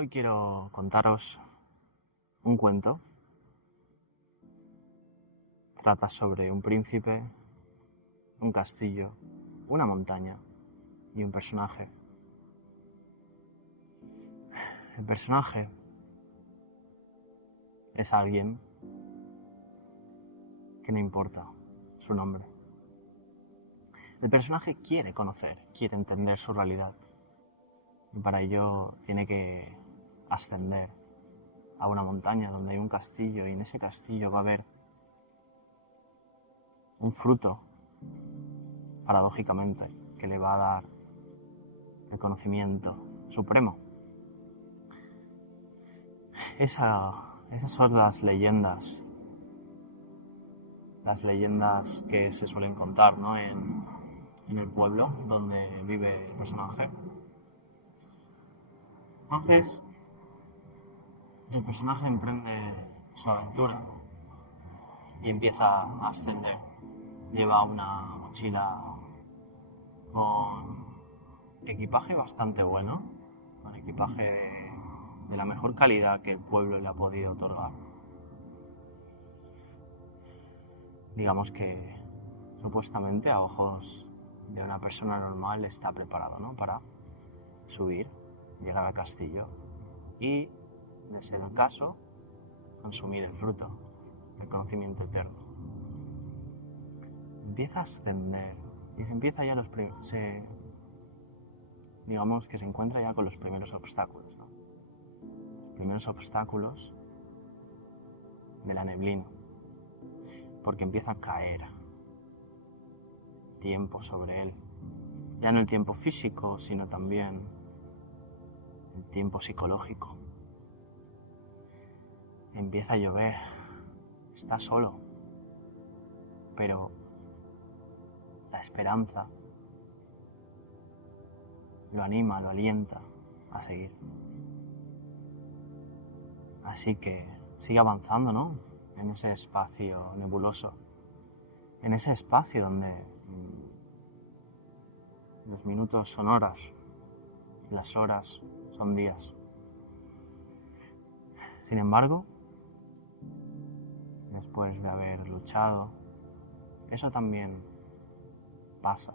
Hoy quiero contaros un cuento. Trata sobre un príncipe, un castillo, una montaña y un personaje. El personaje es alguien que no importa su nombre. El personaje quiere conocer, quiere entender su realidad y para ello tiene que ascender a una montaña donde hay un castillo y en ese castillo va a haber un fruto, paradójicamente, que le va a dar el conocimiento supremo. Esas son las leyendas que se suelen contar, ¿no? en el pueblo donde vive el personaje. Entonces, el personaje emprende su aventura y empieza a ascender. Lleva una mochila con equipaje bastante bueno, con equipaje de la mejor calidad que el pueblo le ha podido otorgar. Digamos que supuestamente a ojos de una persona normal está preparado, ¿no? Para subir, llegar al castillo y, de ser el caso, consumir el fruto del conocimiento eterno. Empieza a ascender y se empieza ya digamos que se encuentra ya con los primeros obstáculos, ¿no? Los primeros obstáculos de la neblina, porque empieza a caer tiempo sobre él, ya no el tiempo físico, sino también el tiempo psicológico. Empieza a llover, está solo, pero la esperanza lo anima, lo alienta a seguir. Así que sigue avanzando, ¿no? En ese espacio nebuloso, en ese espacio donde los minutos son horas, las horas son días. Sin embargo, después de haber luchado, eso también pasa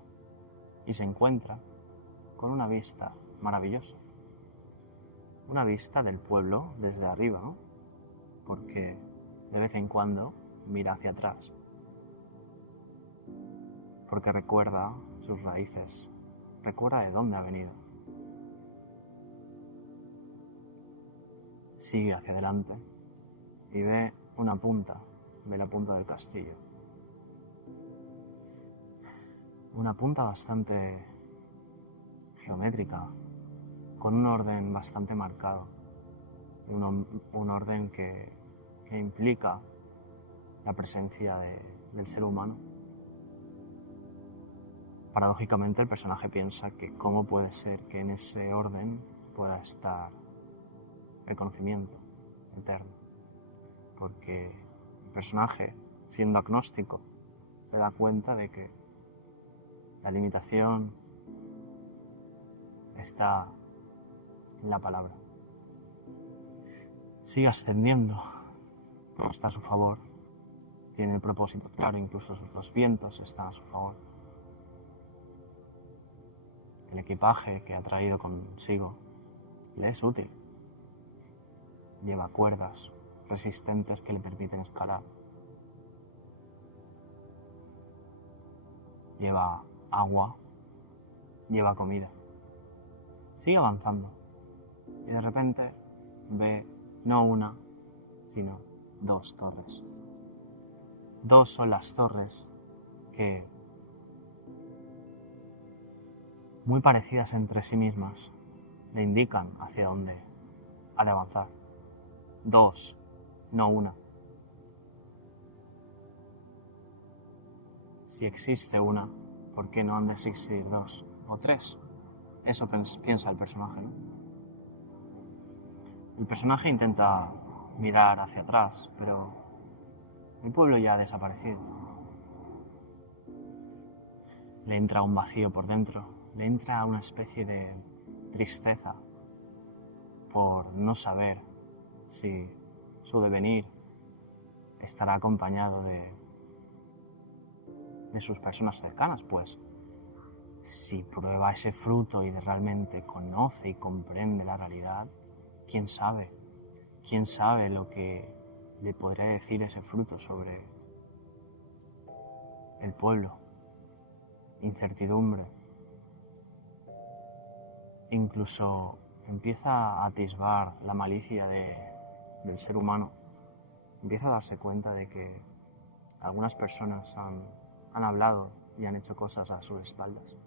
y se encuentra con una vista maravillosa. Una vista del pueblo desde arriba, ¿no? Porque de vez en cuando mira hacia atrás. Porque recuerda sus raíces, recuerda de dónde ha venido. Sigue hacia adelante y ve la punta del castillo. Una punta bastante geométrica, con un orden bastante marcado, un orden que implica la presencia del ser humano. Paradójicamente el personaje piensa que cómo puede ser que en ese orden pueda estar el conocimiento eterno, porque el personaje, siendo agnóstico, se da cuenta de que la limitación está en la palabra. Sigue ascendiendo, todo está a su favor, tiene el propósito claro, incluso los vientos están a su favor. El equipaje que ha traído consigo le es útil. Lleva cuerdas resistentes que le permiten escalar. Lleva agua, lleva comida. Sigue avanzando y de repente ve no una, sino dos torres. Dos son las torres que, muy parecidas entre sí mismas, le indican hacia dónde ha de avanzar. Dos, no una. Si existe una, ¿por qué no han de existir dos o tres? Eso piensa el personaje, ¿no? El personaje intenta mirar hacia atrás, pero el pueblo ya ha desaparecido. Le entra un vacío por dentro, le entra una especie de tristeza por no saber si su devenir estará acompañado de sus personas cercanas, pues si prueba ese fruto y realmente conoce y comprende la realidad, quién sabe lo que le podría decir ese fruto sobre el pueblo. Incertidumbre. Incluso empieza a atisbar la malicia del ser humano. Empieza a darse cuenta de que algunas personas han hablado y han hecho cosas a sus espaldas.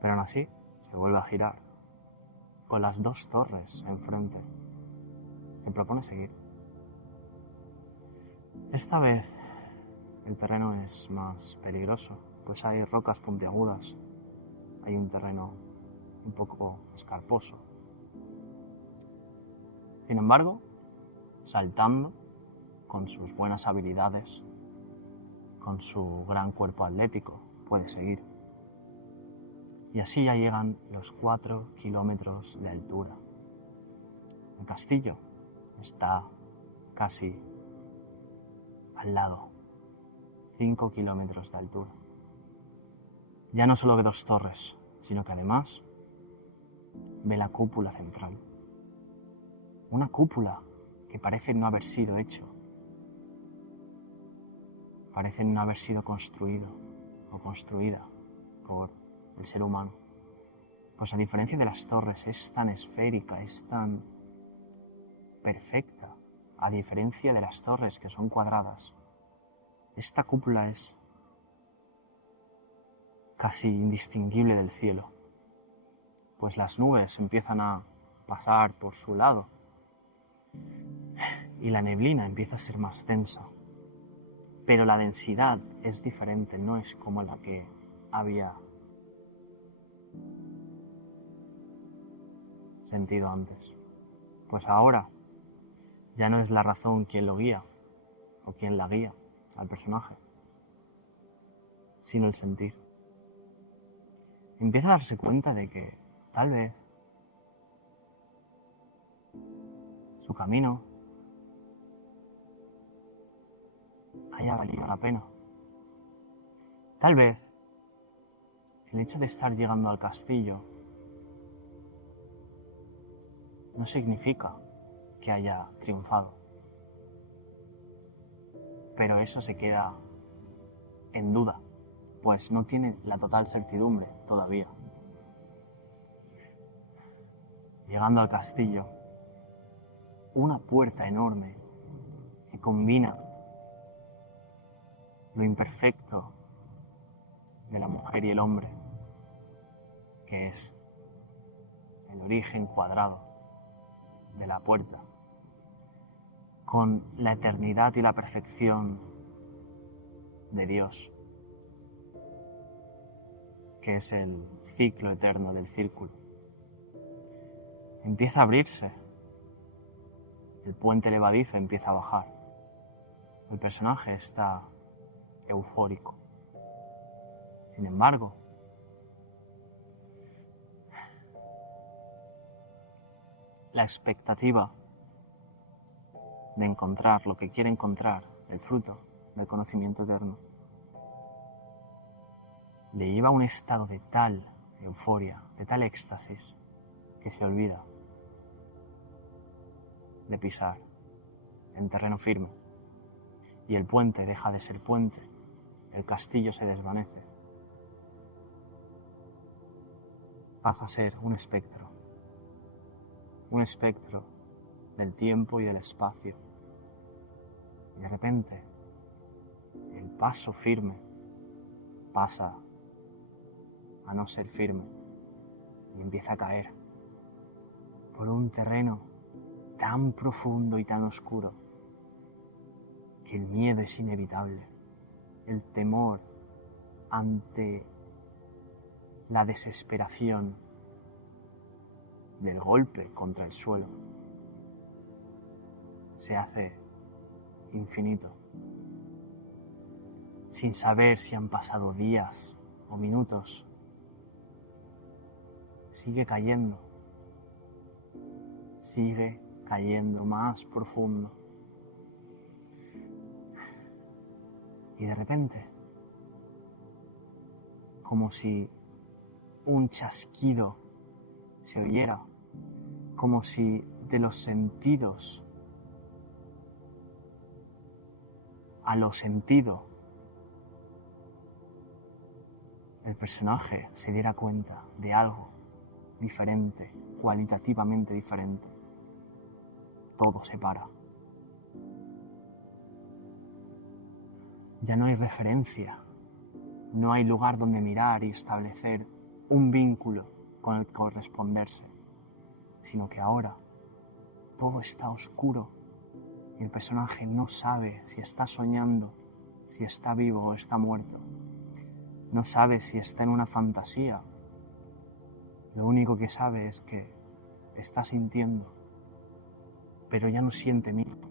Pero aún así, se vuelve a girar. Con las 2 torres enfrente, se propone seguir. Esta vez el terreno es más peligroso, pues hay rocas puntiagudas, hay un terreno un poco escarposo. Sin embargo, saltando, con sus buenas habilidades, con su gran cuerpo atlético, puede seguir. Y así ya llegan los 4 kilómetros de altura. El castillo está casi al lado, 5 kilómetros de altura. Ya no solo ve 2 torres, sino que además ve la cúpula central. Una cúpula que parece no haber sido hecho, parece no haber sido construido o construida por el ser humano. Pues a diferencia de las torres, es tan esférica, es tan perfecta, a diferencia de las torres que son cuadradas. Esta cúpula es casi indistinguible del cielo, pues las nubes empiezan a pasar por su lado y la neblina empieza a ser más densa, pero la densidad es diferente, no es como la que había sentido antes. Pues ahora ya no es la razón quien lo guía o quien la guía al personaje, sino el sentir. Empieza a darse cuenta de que tal vez su camino haya valido la pena. Tal vez el hecho de estar llegando al castillo no significa que haya triunfado, pero eso se queda en duda, pues no tiene la total certidumbre todavía. Llegando al castillo, una puerta enorme que combina lo imperfecto de la mujer y el hombre, que es el origen cuadrado de la puerta, con la eternidad y la perfección de Dios, que es el ciclo eterno del círculo. Empieza a abrirse, el puente levadizo empieza a bajar. El personaje está eufórico. Sin embargo, la expectativa de encontrar lo que quiere encontrar, el fruto del conocimiento eterno, le lleva a un estado de tal euforia, de tal éxtasis, que se olvida de pisar en terreno firme y el puente deja de ser puente, el castillo se desvanece, pasa a ser un espectro del tiempo y del espacio. Y de repente, el paso firme pasa a no ser firme y empieza a caer por un terreno tan profundo y tan oscuro que el miedo es inevitable, el temor ante la desesperación del golpe contra el suelo se hace infinito, sin saber si han pasado días o minutos. Sigue cayendo sigue cayendo más profundo. Y de repente, como si un chasquido se oyera, como si de los sentidos a lo sentido, el personaje se diera cuenta de algo diferente, cualitativamente diferente. Todo se para. Ya no hay referencia, no hay lugar donde mirar y establecer un vínculo con el que corresponderse, sino que ahora todo está oscuro y el personaje no sabe si está soñando, si está vivo o está muerto. No sabe si está en una fantasía. Lo único que sabe es que está sintiendo, pero ya no siente miedo,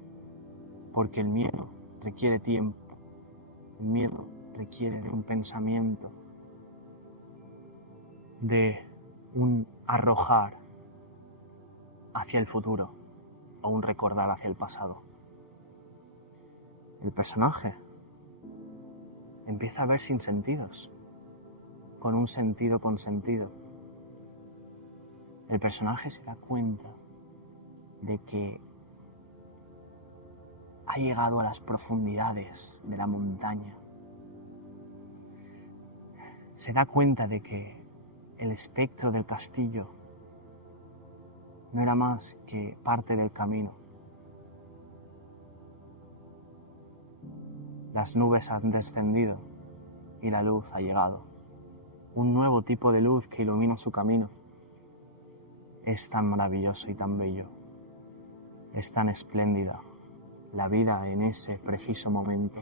porque el miedo requiere tiempo. El miedo requiere de un pensamiento, de un arrojar hacia el futuro o un recordar hacia el pasado. El personaje empieza a ver sin sentidos, con un sentido con sentido. El personaje se da cuenta de que ha llegado a las profundidades de la montaña. Se da cuenta de que el espectro del castillo no era más que parte del camino. Las nubes han descendido y la luz ha llegado. Un nuevo tipo de luz que ilumina su camino. Es tan maravilloso y tan bello. Es tan espléndida la vida en ese preciso momento.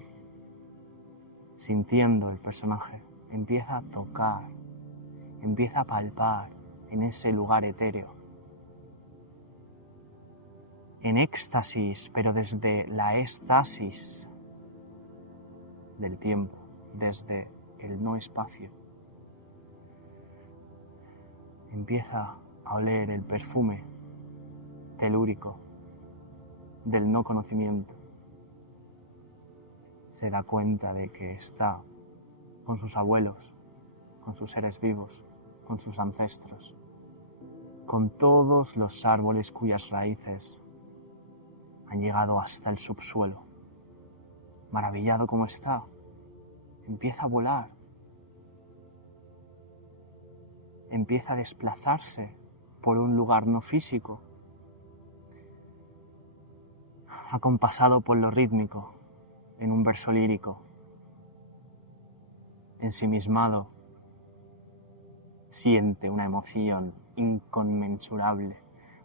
Sintiendo el personaje, empieza a tocar, empieza a palpar en ese lugar etéreo. En éxtasis, pero desde la éxtasis del tiempo, desde el no espacio. Empieza a oler el perfume telúrico del no conocimiento. Se da cuenta de que está con sus abuelos, con sus seres vivos, con sus ancestros, con todos los árboles cuyas raíces han llegado hasta el subsuelo. Maravillado como está, empieza a volar, empieza a desplazarse por un lugar no físico, acompasado por lo rítmico, en un verso lírico, ensimismado, siente una emoción inconmensurable,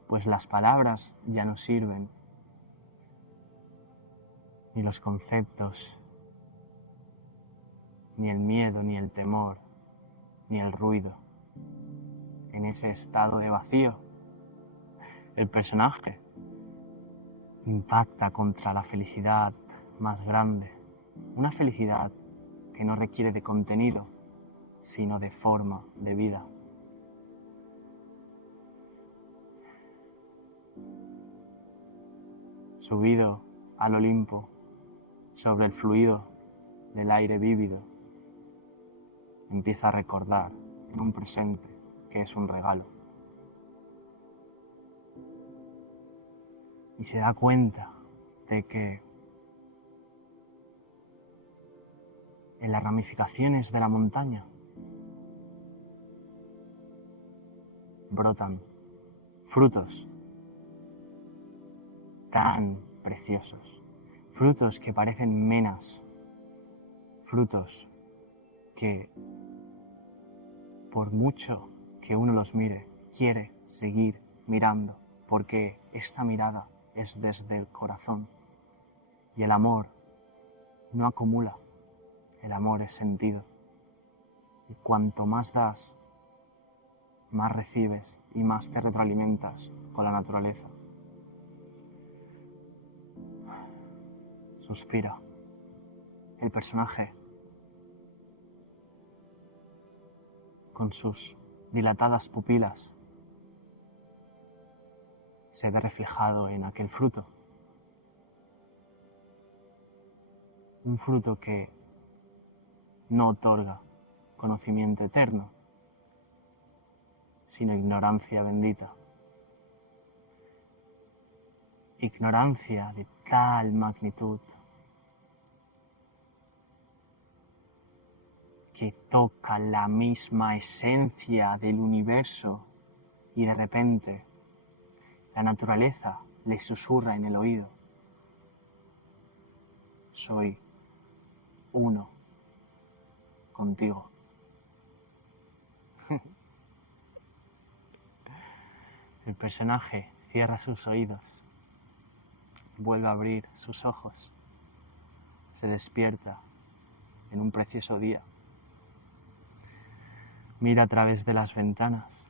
pues las palabras ya no sirven, ni los conceptos, ni el miedo, ni el temor, ni el ruido. En ese estado de vacío, el personaje impacta contra la felicidad más grande, una felicidad que no requiere de contenido, sino de forma de vida. Subido al Olimpo, sobre el fluido del aire vívido, empieza a recordar en un presente que es un regalo. Y se da cuenta de que en las ramificaciones de la montaña brotan frutos tan preciosos, frutos que parecen menas, frutos que por mucho que uno los mire, quiere seguir mirando, porque esta mirada es desde el corazón y el amor no acumula, el amor es sentido y cuanto más das, más recibes y más te retroalimentas con la naturaleza. Suspira. El personaje, con sus dilatadas pupilas, se ve reflejado en aquel fruto. Un fruto que no otorga conocimiento eterno, sino ignorancia bendita. Ignorancia de tal magnitud que toca la misma esencia del universo y de repente la naturaleza le susurra en el oído: soy uno contigo. El personaje cierra sus oídos, vuelve a abrir sus ojos, se despierta en un precioso día, mira a través de las ventanas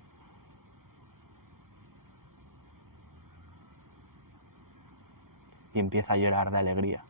y empieza a llorar de alegría.